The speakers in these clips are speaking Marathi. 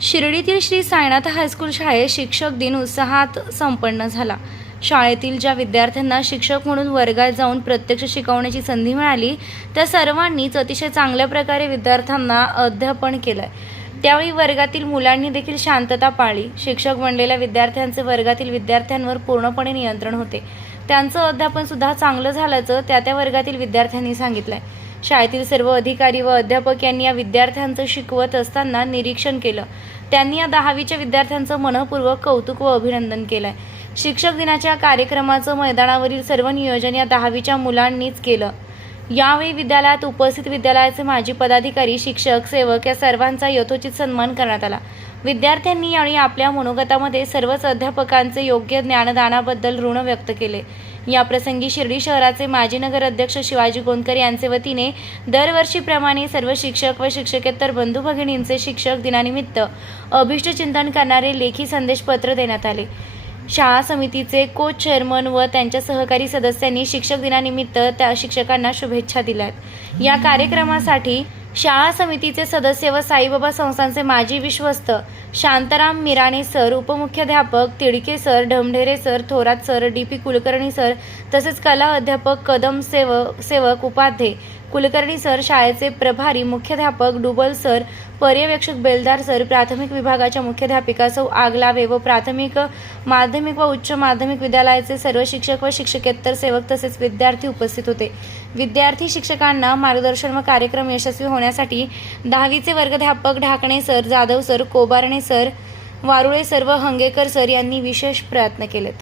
शिर्डीतील श्री साईनाथ हायस्कूल शाळेत शिक्षक दिन उत्साहात संपन्न झाला. शाळेतील ज्या विद्यार्थ्यांना शिक्षक म्हणून वर्गात जाऊन प्रत्यक्ष शिकवण्याची संधी मिळाली त्या सर्वांनीच अतिशय चांगल्या प्रकारे विद्यार्थ्यांना अध्यापन केलं आहे त्यावेळी वर्गातील मुलांनी देखील शांतता पाळली. शिक्षक बनलेल्या विद्यार्थ्यांचे वर्गातील विद्यार्थ्यांवर पूर्णपणे नियंत्रण होते. त्यांचं अध्यापन सुद्धा चांगलं झाल्याचं त्या त्या वर्गातील विद्यार्थ्यांनी सांगितलंय. शाळेतील सर्व अधिकारी व अध्यापक यांनी या विद्यार्थ्यांचं शिकवत असताना निरीक्षण केलं. त्यांनी या दहावीच्या विद्यार्थ्यांचं मनपूर्वक कौतुक व अभिनंदन केलंय. शिक्षक दिनाच्या कार्यक्रमाचं मैदानावरील सर्व नियोजन या दहावीच्या मुलांनीच केलं. यावेळी विद्यालयात उपस्थित विद्यालयाचे माजी पदाधिकारी शिक्षक सेवक या सर्वांचा यथोचित सन्मान करण्यात आला. विद्यार्थ्यांनी यावेळी आपल्या मनोगतामध्ये सर्वच अध्यापकांचे योग्य ज्ञानदानाबद्दल ऋण व्यक्त केले. या प्रसंगी शिर्डी शहराचे माजी नगर अध्यक्ष शिवाजी गोंदकर यांचे वतीने दरवर्षीप्रमाणे सर्व शिक्षक व शिक्षकेतर बंधू भगिनींचे शिक्षक दिनानिमित्त अभिष्ट चिंतन करणारे लेखी संदेशपत्र देण्यात आले. शाळा समितीचे को चेअरमन व त्यांच्या सहकारी सदस्यांनी शिक्षक दिनानिमित्त त्या शिक्षकांना शुभेच्छा दिल्यात. या कार्यक्रमासाठी शाळा समितीचे सदस्य व साईबाबा संस्थांचे माजी विश्वस्त Shantaram Mirane sir उपमुख्याध्यापक Tidke sir Dhamdhere sir Thorat sir D P Kulkarni sir तसेच कला अध्यापक कदम सेवक सेवक उपाध्ये कुलकर्णी सर शाळेचे प्रभारी मुख्याध्यापक डुबल सर पर्यवेक्षक बेलदार सर प्राथमिक विभागाच्या मुख्याध्यापिका सौ आगलावे व प्राथमिक माध्यमिक व उच्च माध्यमिक विद्यालयाचे सर्व शिक्षक व शिक्षकेतर सेवक तसेच विद्यार्थी उपस्थित होते. विद्यार्थी शिक्षकांना मार्गदर्शन व कार्यक्रम यशस्वी होण्यासाठी दहावीचे वर्गध्यापक Dhakane sir Jadhav sir Kobarne sir Varule सर्व हंगेकर सर यांनी विशेष प्रयत्न केलेत.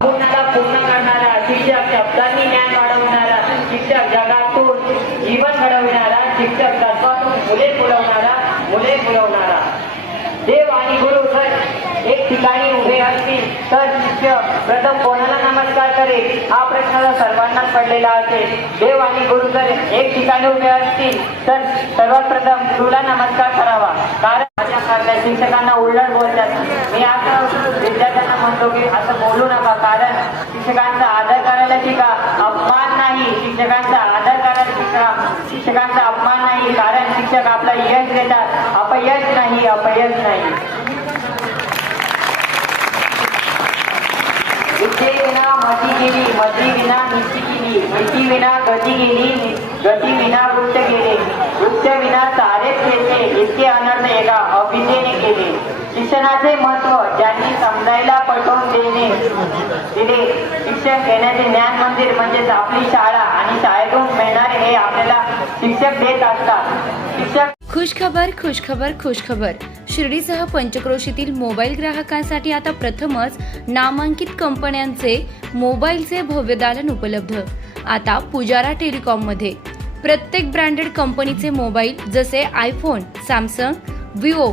पूर्ण करणारा शिक्षक शब्दांनी वाढवणारा शिक्षक जगातून जीवन शिक्षक तत्वातून मुले मुले देव आणि गुरु एक ठिकाणी उभे असतील तर शिक्षक प्रथम कोणाला नमस्कार करेल? हा प्रश्न सर्वांना सर्वांनाच पडलेला असेल. देव आणि गुरु जर एक ठिकाणी उभे असतील तर सर्वात प्रथम गुरुला नमस्कार करावा. कारण माझ्या शिक्षकांना उलट बोलतात. मी असं विद्यार्थ्यांना म्हणतो की असं बोलू नका कारण शिक्षकांचा आदर करायला शिका अपमान नाही. शिक्षकांचा आदर करायला शिका. शिक्षकांचा अपमान नाही कारण शिक्षक आपला यश देतात. अपयश नाही अपयश नाही. विद्ये विना मती गेली मती विना नीती गेली. नीती विना गती गेली गती विना वृत्त गेले. वृत्त विना सारेच येते इतके अनर्थ एका केले शिक्षणाचे महत्त्व ज्यांनी समजायला पटवून देणे दिले. शिक्षण घेण्याचे ज्ञान मंदिर म्हणजेच आपली शाळा आणि शाळेतून मिळणारे हे आपल्याला शिक्षक देत असतात. शिक्षक खुशखबर खुशखबर खुशखबर शिर्डीसह पंचक्रोशीतील मोबाईल ग्राहकांसाठी आता प्रथमच नामांकित कंपन्यांचे मोबाईलचे भव्य दालन उपलब्ध. आता पुजारा टेलिकॉममध्ये. प्रत्येक ब्रँडेड कंपनीचे मोबाईल जसे iPhone Samsung Vivo